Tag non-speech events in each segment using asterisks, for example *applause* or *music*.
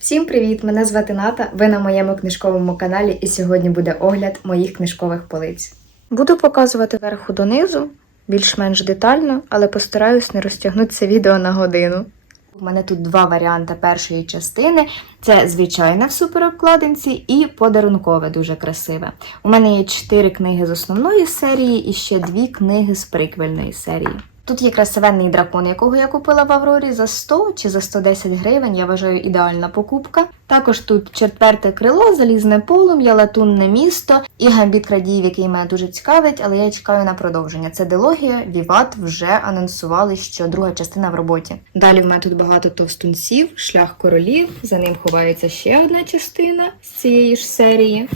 Всім привіт! Мене звати Ната. Ви на моєму книжковому каналі, і сьогодні буде огляд моїх книжкових полиць. Буду показувати верху донизу, більш-менш детально, але постараюсь не розтягнути це відео на годину. У мене тут два варіанти першої частини: це звичайна в суперобкладинці і подарункове, дуже красиве. У мене є чотири книги з основної серії і ще дві книги з приквельної серії. Тут є красивенний дракон, якого я купила в Аврорі за 100 чи за 110 гривень. Я вважаю ідеальна покупка. Також тут четверте крило, залізне полум'я, латунне місто і гамбіт крадіїв, який мене дуже цікавить, але я чекаю на продовження. Це дилогія, Віват вже анонсували, що друга частина в роботі. Далі в мене тут багато товстунців, шлях королів. За ним ховається ще одна частина з цієї ж серії.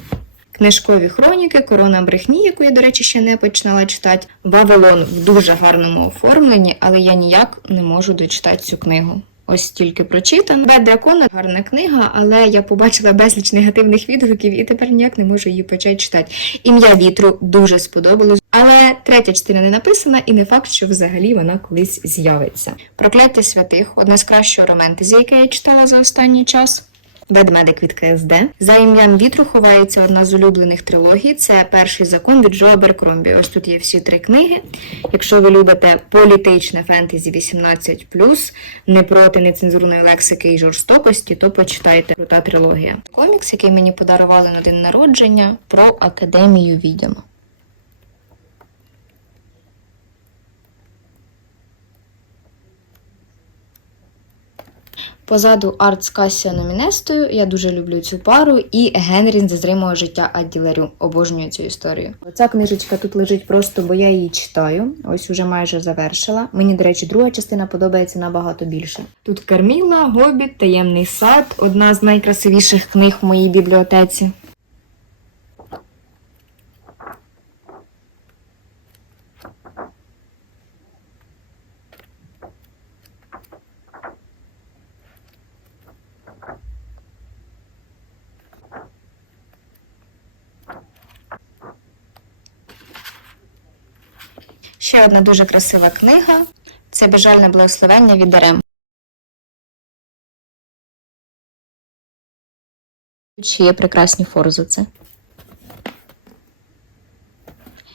Книжкові хроніки, корона брехні, яку я, до речі, ще не починала читати. Вавилон в дуже гарному оформленні, але я ніяк не можу дочитати цю книгу. Ось тільки прочитано. Бед дракона гарна книга, але я побачила безліч негативних відгуків і тепер ніяк не можу її почати читати. Ім'я вітру дуже сподобалось, але третя частина не написана, і не факт, що взагалі вона колись з'явиться. Прокляття святих одне з кращого романтизі, яке я читала за останній час. Ведмедик від КСД. За ім'ям вітру ховається одна з улюблених трилогій. Це перший закон від Джо Беркромбі. Ось тут є всі три книги. Якщо ви любите політичне фентезі 18+, не проти нецензурної лексики і жорстокості, то почитайте крута трилогія. Комікс, який мені подарували на день народження, про академію відьом. Позаду арт з Касіо Номінестою. Я дуже люблю цю пару. І Генрін з зримого життя Адділерю. Обожнюю цю історію. Ця книжечка тут лежить просто, бо я її читаю. Ось уже майже завершила. Мені, до речі, друга частина подобається набагато більше. Тут Карміла, Гобіт, Таємний сад одна з найкрасивіших книг в моїй бібліотеці. Одна дуже красива книга це Бажальне благословення від Дарем. Ще є прекрасні форзуци.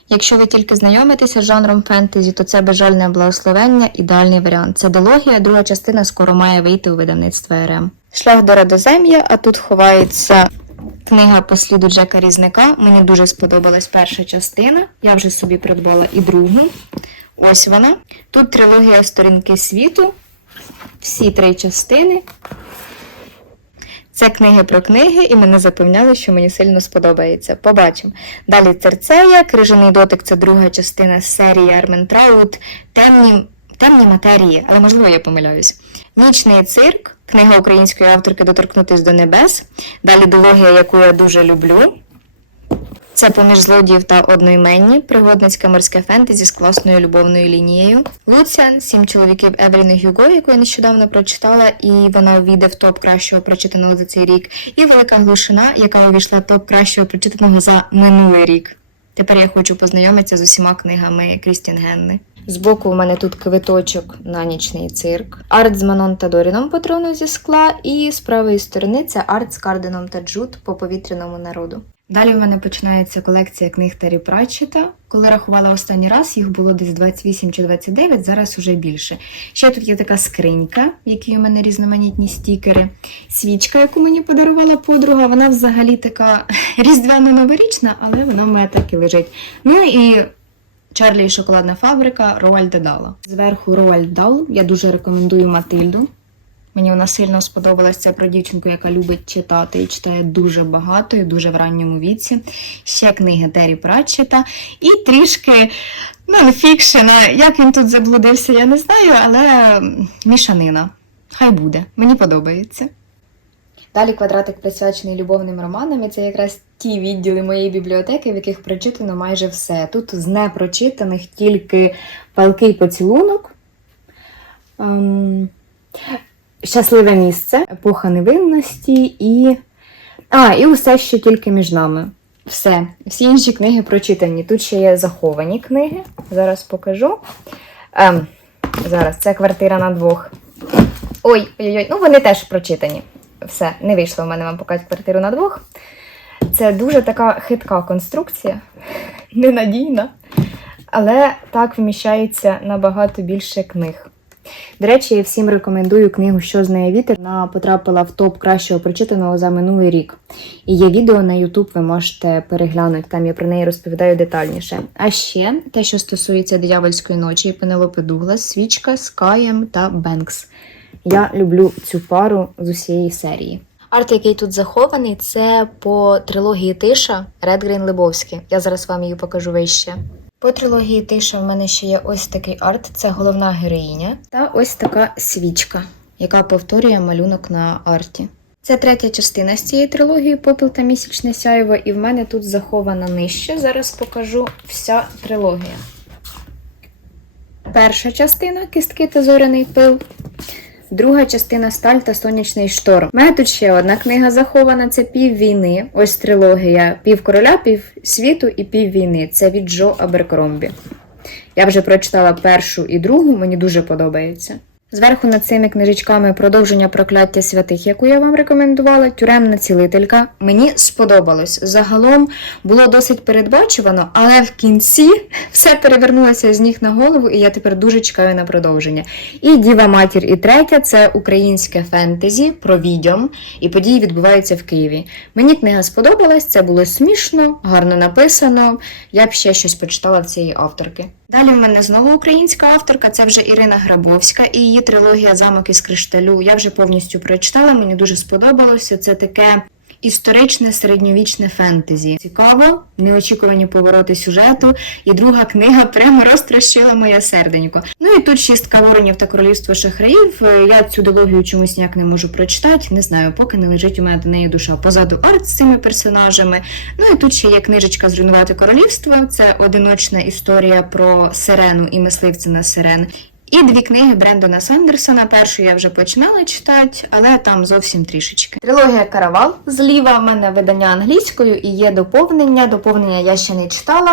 Якщо ви тільки знайомитеся з жанром фентезі, то це бажальне благословення ідеальний варіант. Це дилогія, друга частина скоро має вийти у видавництво РМ. Шлях до Радозем'я, а тут ховається книга по сліду Джека Різника. Мені дуже сподобалась перша частина. Я вже собі придбала і другу. Ось вона. Тут трилогія Сторінки світу. Всі три частини. Це книги про книги, і мене запевняли, що мені сильно сподобається. Побачимо. Далі Церцея, Крижаний дотик це друга частина серії Арментраут, темні, темні матерії, але можливо я помиляюсь. Нічний цирк, книга української авторки Доторкнутись до небес. Далі дилогія, яку я дуже люблю. Це поміж злодіїв та одноіменні, пригодницьке морське фентезі з класною любовною лінією. Луціан, сім чоловіків Евеліни Гюго, яку я нещодавно прочитала, і вона увійде в топ кращого прочитаного за цей рік. І Велика Глушина, яка увійшла в топ кращого прочитаного за минулий рік. Тепер я хочу познайомитися з усіма книгами Крістін Генни. Збоку у мене тут квиточок на нічний цирк, арт з Манон та Доріном патрону зі скла, і з правої сторони це арт з Карденом та Джуд по повітряному народу. Далі в мене починається колекція книг Террі Пратчета. Коли рахувала останній раз, їх було десь 28 чи 29, зараз уже більше. Ще тут є така скринька, в якій у мене різноманітні стікери. Свічка, яку мені подарувала подруга, вона взагалі така *laughs* різдвяно-новорічна, але вона в мене так і лежить. Ну і Чарлі і шоколадна фабрика Роальда Дала. Зверху Роальд Дал. Я дуже рекомендую Матильду. Мені вона сильно сподобалась це про дівчинку, яка любить читати і читає дуже багато і дуже в ранньому віці. Ще книги Террі Пратчета і трішки нонфікшена. Як він тут заблудився, я не знаю, але мішанина. Хай буде. Мені подобається. Далі квадратик присвячений любовним романам, і це якраз ті відділи моєї бібліотеки, в яких прочитано майже все. Тут з непрочитаних тільки палкий поцілунок. Ем... Щасливе місце, епоха невинності і. А, і усе ще тільки між нами. Все. Всі інші книги прочитані. Тут ще є заховані книги. Зараз покажу. Ем, зараз це квартира на двох. Ой, ой-ой, ну вони теж прочитані. все, не вийшло в мене вам показати квартиру на двох. Це дуже така хитка конструкція, *laughs* ненадійна, але так вміщається набагато більше книг. До речі, я всім рекомендую книгу Що знає вітер. Вона потрапила в топ кращого прочитаного за минулий рік. І є відео на YouTube, ви можете переглянути, там я про неї розповідаю детальніше. А ще те, що стосується диявольської ночі, Пенелопи Дуглас, Свічка, Скаєм та Бенкс. Я люблю цю пару з усієї серії. Арт, який тут захований, це по трилогії Тиша Редгрейн Лебовський. Я зараз вам її покажу вище. По трилогії Тиша в мене ще є ось такий арт, це головна героїня. Та ось така свічка, яка повторює малюнок на арті. Це третя частина з цієї трилогії Попіл та місячне сяйво, і в мене тут захована нижче. Зараз покажу вся трилогія. Перша частина кістки та зоряний пил. Друга частина сталь та сонячний шторм. У мене тут ще одна книга захована: це пів війни. Ось трилогія пів короля, пів світу і пів війни. Це від Джо Аберкромбі. Я вже прочитала першу і другу, мені дуже подобається. Зверху над цими книжечками продовження прокляття святих, яку я вам рекомендувала, тюремна цілителька. Мені сподобалось. Загалом було досить передбачувано, але в кінці *laughs* все перевернулося з ніг на голову, і я тепер дуже чекаю на продовження. І Діва Матір, і третя це українське фентезі про відьом, і події відбуваються в Києві. Мені книга сподобалась, це було смішно, гарно написано. Я б ще щось почитала в цієї авторки. Далі в мене знову українська авторка, це вже Ірина Грабовська і її трилогія Замок із кришталю. Я вже повністю прочитала, мені дуже сподобалося. Це таке історичне середньовічне фентезі. Цікаво, неочікувані повороти сюжету. І друга книга прямо розтрощила моє серденько. Ну і тут шістка воронів та королівство шахраїв. Е, Я цю дилогію чомусь ніяк не можу прочитати. Не знаю, поки не лежить у мене до неї душа. Позаду арт з цими персонажами. Ну і тут ще є книжечка Зруйнувати королівство. Це одиночна історія про сирену і мисливця на сирен. І дві книги Брендона Сандерсона. Першу я вже починала читати, але там зовсім трішечки. Трилогія Каравал зліва в мене видання англійською і є доповнення. Доповнення я ще не читала.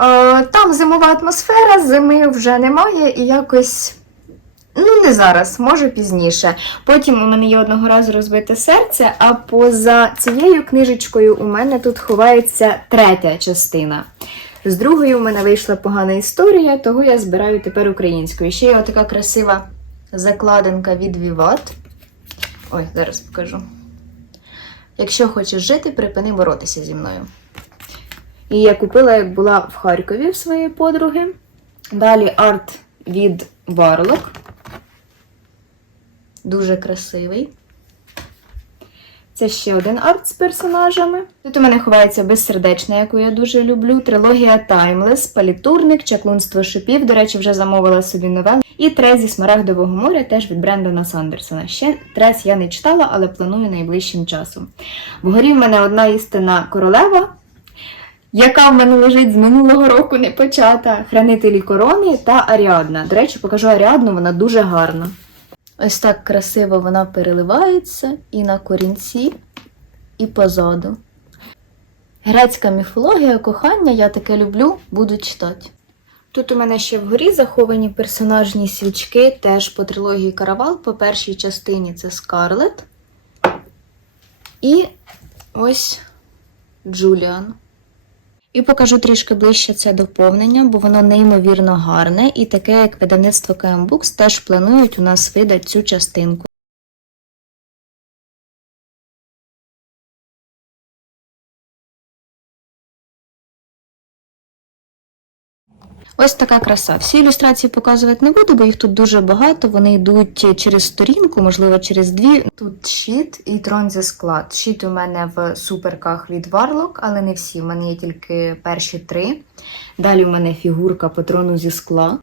Е, Там зимова атмосфера, зими вже немає і якось. Ну, не зараз, може пізніше. Потім у мене є одного разу розбите серце, а поза цією книжечкою у мене тут ховається третя частина. З другою в мене вийшла погана історія, того я збираю тепер українською. Ще є отака красива закладинка від Віват. Ой, зараз покажу. Якщо хочеш жити, припини боротися зі мною. І я купила, як була в Харкові в своєї подруги. Далі арт від Варлок. Дуже красивий. Це ще один арт з персонажами. Тут у мене ховається безсердечна, яку я дуже люблю. Трилогія Timeless, Палітурник, Чаклунство шипів. До речі, вже замовила собі новел. І трез зі Смарагдового моря теж від Брендона Сандерсона. Ще трез я не читала, але планую найближчим часом. Вгорі в мене одна істина королева. Яка в мене лежить з минулого року не почата. Хранителі корони та Аріадна. До речі, покажу Аріадну, вона дуже гарна. Ось так красиво вона переливається і на корінці, і позаду. Грецька міфологія, кохання, я таке люблю, буду читати. Тут у мене ще вгорі заховані персонажні свічки, теж по трилогії Каравал. По першій частині це Скарлет. І ось Джуліан. І покажу трішки ближче це доповнення, бо воно неймовірно гарне, і таке, як видавництво KM Books, теж планують у нас видати цю частинку. Ось така краса. Всі ілюстрації показувати не буду, бо їх тут дуже багато. Вони йдуть через сторінку, можливо, через дві. Тут щит і трон зі склад. Щит у мене в суперках від Варлок, але не всі. У мене є тільки перші три. Далі у мене фігурка патрону зі скла.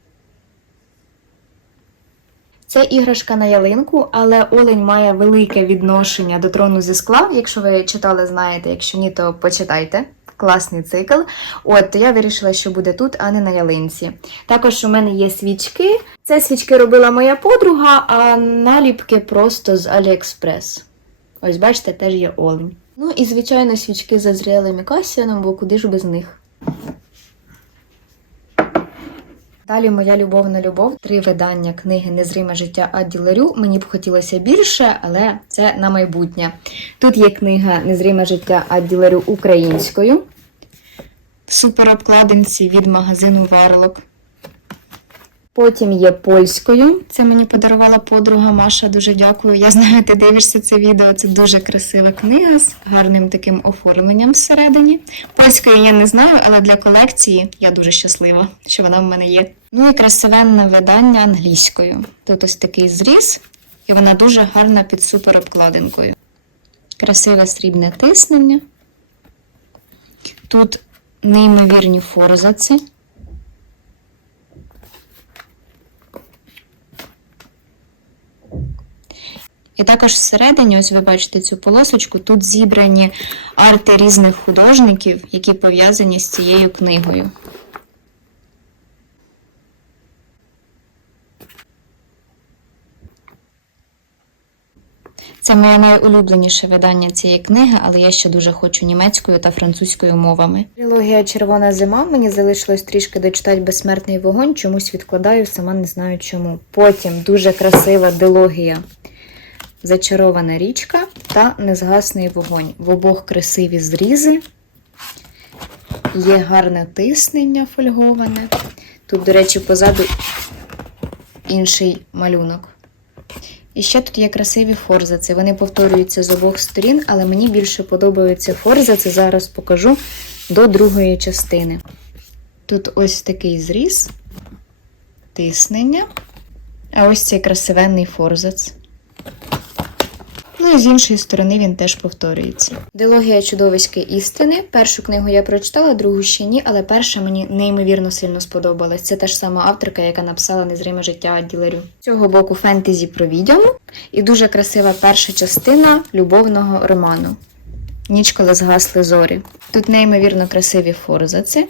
Це іграшка на ялинку, але Олень має велике відношення до трону зі скла. Якщо ви читали, знаєте, якщо ні, то почитайте. Класний цикл. От, я вирішила, що буде тут, а не на ялинці. Також у мене є свічки. Це свічки робила моя подруга, а наліпки просто з Аліекспрес. Ось, бачите, теж є олень. Ну і, звичайно, свічки за зрілим і Касіаном, бо куди ж без них. Далі моя любовна любов, три видання книги Незриме життя Адді Ларю. Мені б хотілося більше, але це на майбутнє. Тут є книга Незриме життя Адді Ларю українською. В суперобкладинці від магазину Варлок. Потім є польською. Це мені подарувала подруга Маша. Дуже дякую. Я знаю, ти дивишся це відео. Це дуже красива книга з гарним таким оформленням всередині. Польської я не знаю, але для колекції я дуже щаслива, що вона в мене є. Ну і красивенне видання англійською. Тут ось такий зріз, і вона дуже гарна під суперобкладинкою. Красиве срібне тиснення. Тут неймовірні форзаці. І також всередині, ось ви бачите цю полосочку, тут зібрані арти різних художників, які пов'язані з цією книгою. Це моє найулюбленіше видання цієї книги, але я ще дуже хочу німецькою та французькою мовами. Трилогія Червона зима мені залишилось трішки дочитати безсмертний вогонь, чомусь відкладаю, сама не знаю чому. Потім дуже красива дилогія Зачарована річка та Незгасний вогонь. В обох красиві зрізи. Є гарне тиснення фольговане. Тут, до речі, позаду інший малюнок. І ще тут є красиві форзаци. Вони повторюються з обох сторін, але мені більше подобаються форзаци. Зараз покажу до другої частини. Тут ось такий зріз, тиснення. А ось цей красивенний форзац. Ну і з іншої сторони він теж повторюється. Дилогія чудовиськи істини. Першу книгу я прочитала, другу ще ні, але перша мені неймовірно сильно сподобалась. Це та ж сама авторка, яка написала Незриме життя Адділерю. З цього боку фентезі про відьому і дуже красива перша частина любовного роману. Ніч, коли згасли зорі. Тут неймовірно красиві форзаци.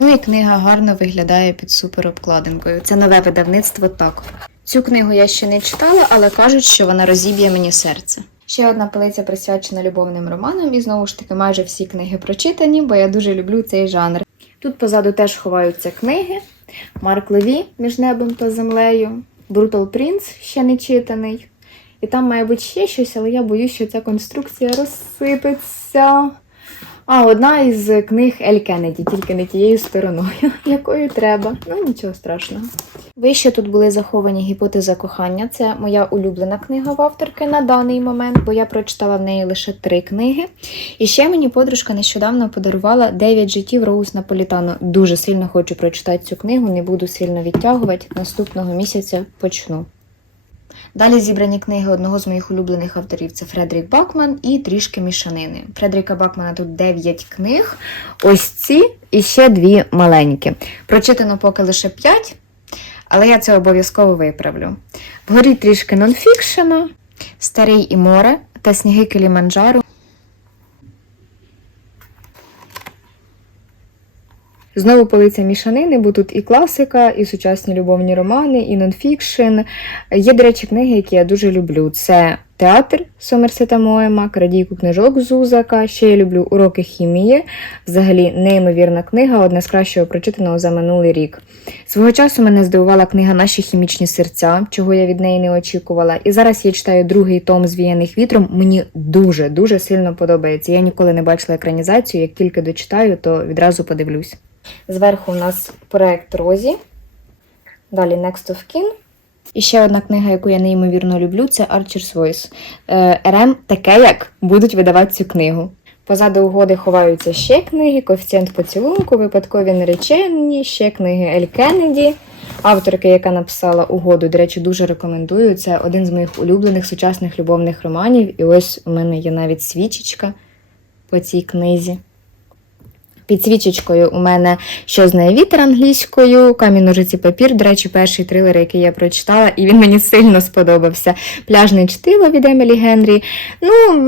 Ну і книга гарно виглядає під суперобкладинкою. Це нове видавництво так. Цю книгу я ще не читала, але кажуть, що вона розіб'є мені серце. Ще одна полиця присвячена любовним романам, і знову ж таки майже всі книги прочитані, бо я дуже люблю цей жанр. Тут позаду теж ховаються книги. Марк Леві між небом та землею, Brutal Prince ще не читаний. І там має бути ще щось, але я боюсь, що ця конструкція розсипеться. А, одна із книг Ель Кеннеді, тільки не тією стороною, *laughs* якою треба. Ну, нічого страшного. Вище тут були заховані гіпотези кохання. Це моя улюблена книга в авторки на даний момент, бо я прочитала в неї лише три книги. І ще мені подружка нещодавно подарувала «Дев'ять життів Роуз Наполітано. Дуже сильно хочу прочитати цю книгу, не буду сильно відтягувати. Наступного місяця почну. Далі зібрані книги одного з моїх улюблених авторів це Фредерік Бакман і трішки мішанини. Фредеріка Бакмана тут 9 книг. Ось ці і ще дві маленькі. Прочитано поки лише 5, але я це обов'язково виправлю. Вгорі трішки нонфікшена, Старий і море та сніги Кіліманджару. Знову полиця мішанини, бо тут і класика, і сучасні любовні романи, і нонфікшн. Є, до речі, книги, які я дуже люблю. Це театр Сомерсета Моема, крадійку книжок Зузака. Ще я люблю уроки хімії. Взагалі, неймовірна книга, одна з кращого прочитаного за минулий рік. Свого часу мене здивувала книга Наші хімічні серця, чого я від неї не очікувала. І зараз я читаю другий том звіяних вітром. Мені дуже дуже сильно подобається. Я ніколи не бачила екранізацію. Як тільки дочитаю, то відразу подивлюсь. Зверху у нас проект Розі. Далі Next of Kin. І ще одна книга, яку я неймовірно люблю, це Archer's Voice. Е, РМ таке, як будуть видавати цю книгу. Позаду угоди ховаються ще книги, коефіцієнт поцілунку, випадкові наречені, ще книги Ель Кеннеді. Авторки, яка написала угоду, до речі, дуже рекомендую. Це один з моїх улюблених сучасних любовних романів. І ось у мене є навіть свічечка по цій книзі. Під свічечкою у мене що знає вітер англійською, камінь ножиці папір. До речі, перший трилер, який я прочитала, і він мені сильно сподобався. Пляжне чтиво від Емілі Генрі. Ну,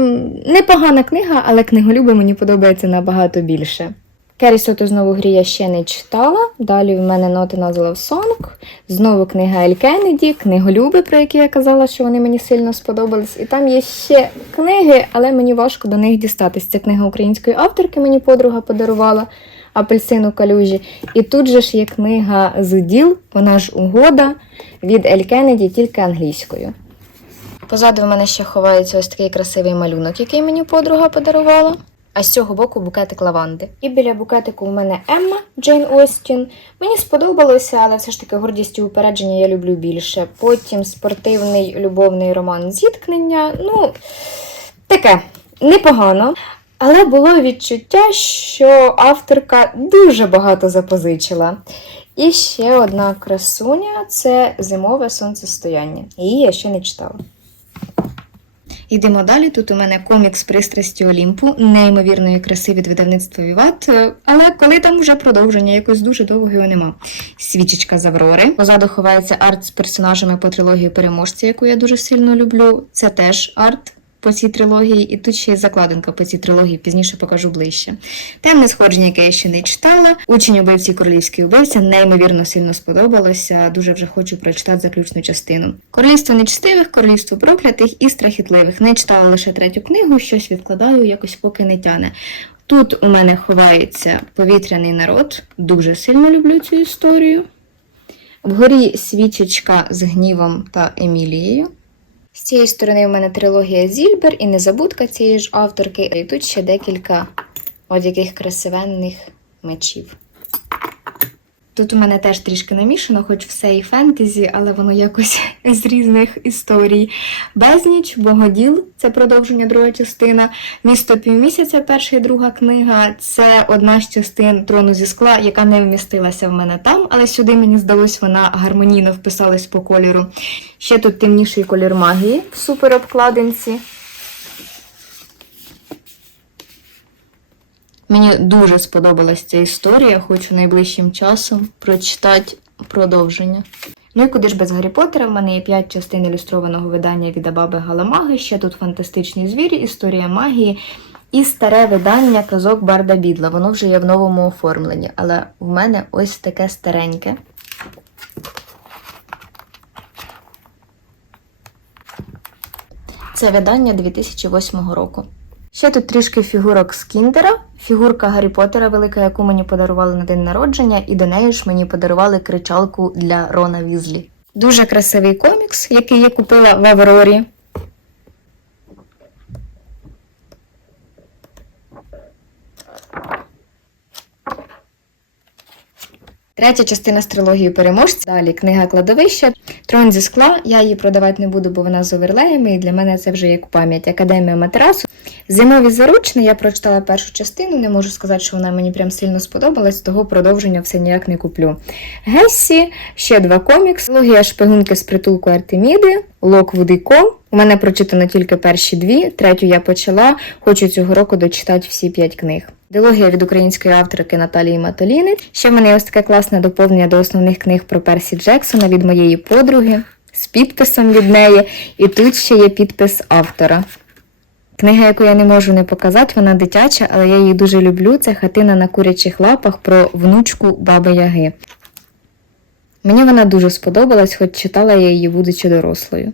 непогана книга, але книголюби мені подобається набагато більше. Керрі Сото знову грі я ще не читала. Далі в мене ноти на Song. Знову книга Ель Кеннеді, книголюби, про які я казала, що вони мені сильно сподобались. І там є ще книги, але мені важко до них дістатись. Це книга української авторки, мені подруга подарувала апельсину калюжі. І тут же ж є книга Зуділ, вона ж угода від Ель Кеннеді, тільки англійською. Позаду в мене ще ховається ось такий красивий малюнок, який мені подруга подарувала. А з цього боку букетик лаванди. І біля букетику в мене Емма Джейн Остін. Мені сподобалося, але все ж таки гордістю упередження я люблю більше. Потім спортивний любовний роман Зіткнення. Ну, таке непогано. Але було відчуття, що авторка дуже багато запозичила. І ще одна красуня це зимове сонцестояння. Її я ще не читала. Йдемо далі. Тут у мене комікс пристрасті Олімпу, неймовірної краси від видавництва Віват. е, Але коли там вже продовження, якось дуже довго його нема. Свічечка з Аврори. Позаду ховається арт з персонажами по трилогії переможця, яку я дуже сильно люблю. Це теж арт. По цій трилогії, і тут ще є закладинка по цій трилогії, пізніше покажу ближче. Темне сходження, яке я ще не читала. Учень убивці королівський убивця неймовірно сильно сподобалося. Дуже вже хочу прочитати заключну частину. Королівство нечистивих, королівство проклятих і страхітливих. Не читала лише третю книгу, щось відкладаю, якось поки не тяне. Тут у мене ховається повітряний народ. Дуже сильно люблю цю історію. Вгорі свічечка з гнівом та Емілією. З цієї сторони в мене трилогія Зільбер і незабудка цієї ж авторки. І тут ще декілька от яких красивенних мечів. Тут у мене теж трішки намішано, хоч все і фентезі, але воно якось *laughs* з різних історій. Безніч, Богоділ це продовження друга частина. Місто півмісяця, перша і друга книга. Це одна з частин трону зі скла, яка не вмістилася в мене там, але сюди мені здалось, вона гармонійно вписалась по кольору. Ще тут темніший колір магії в суперобкладинці. Мені дуже сподобалась ця історія, хочу найближчим часом прочитати продовження. Ну і куди ж без Гаррі Поттера, в мене є 5 частин ілюстрованого видання від Абаби Галамаги, ще тут фантастичні звірі, історія магії і старе видання казок Барда Бідла. Воно вже є в новому оформленні, але в мене ось таке стареньке. Це видання 2008 року. Ще тут трішки фігурок з Кіндера, фігурка Гаррі Поттера велика, яку мені подарували на день народження, і до неї ж мені подарували кричалку для Рона Візлі. Дуже красивий комікс, який я купила в Аврорі. Третя частина з трилогії переможця. Далі книга кладовища. Трон зі скла. Я її продавати не буду, бо вона з оверлеями, і для мене це вже як пам'ять. Академія матерасу. Зимові заручні я прочитала першу частину. Не можу сказати, що вона мені прям сильно сподобалась, того продовження все ніяк не куплю. Гессі, ще два комікси. Логія шпигунки з притулку Артеміди, Локвуд і. У мене прочитано тільки перші дві, третю я почала. Хочу цього року дочитати всі п'ять книг. Дилогія від української авторки Наталії Матоліни. Ще в мене є ось таке класне доповнення до основних книг про Персі Джексона від моєї подруги з підписом від неї. І тут ще є підпис автора. Книга, яку я не можу не показати, вона дитяча, але я її дуже люблю. Це хатина на курячих лапах про внучку Баби Яги. Мені вона дуже сподобалась, хоч читала я її, будучи дорослою.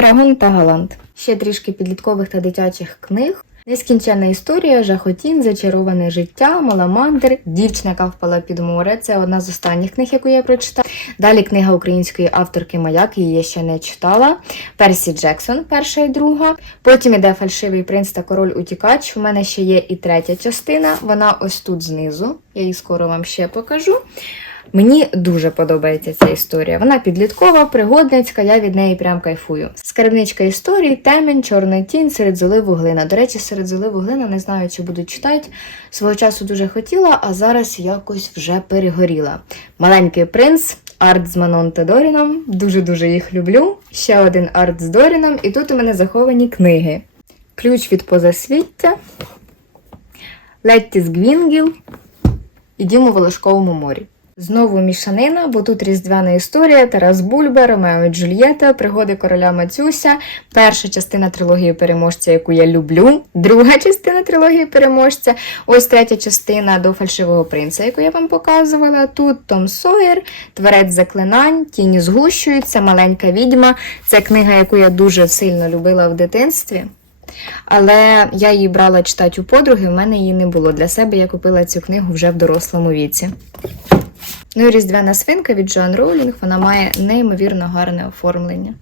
І та Галант. Ще трішки підліткових та дитячих книг. Нескінченна історія, жахотін, зачароване життя, маламандр, дівчина, впала під море. Це одна з останніх книг, яку я прочитала. Далі книга української авторки Маяк, її я ще не читала. Персі Джексон, перша і друга. Потім іде фальшивий принц та король утікач. У мене ще є і третя частина. Вона ось тут знизу. Я її скоро вам ще покажу. Мені дуже подобається ця історія. Вона підліткова, пригодницька, я від неї прям кайфую. Скарбничка історії, темень, чорний тінь, серед золи вуглина. До речі, серед золи вуглина не знаю, чи буду читати. Свого часу дуже хотіла, а зараз якось вже перегоріла. Маленький принц. Арт з Манон та Доріном. Дуже-дуже їх люблю. Ще один арт з Доріном. І тут у мене заховані книги. Ключ від позасвіття, Летті з Гвінгіл і Дім у Волошковому морі. Знову мішанина, бо тут різдвяна історія, Тарас Бульба, Ромео і Джульєта, пригоди короля Мацюся, перша частина трилогії переможця, яку я люблю, друга частина трилогії переможця, ось третя частина до фальшивого принца, яку я вам показувала. Тут Том Сойер, Творець заклинань, Тіні згущуються, Маленька відьма. Це книга, яку я дуже сильно любила в дитинстві. Але я її брала читати у подруги, в мене її не було. Для себе я купила цю книгу вже в дорослому віці. Ну і різдвяна свинка від Джоан Роулінг, вона має неймовірно гарне оформлення.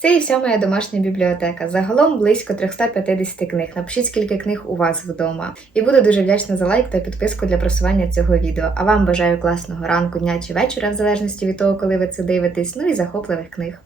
Це і вся моя домашня бібліотека. Загалом близько 350 книг. Напишіть, скільки книг у вас вдома. І буду дуже вдячна за лайк та підписку для просування цього відео. А вам бажаю класного ранку, дня чи вечора, в залежності від того, коли ви це дивитесь. Ну і захопливих книг.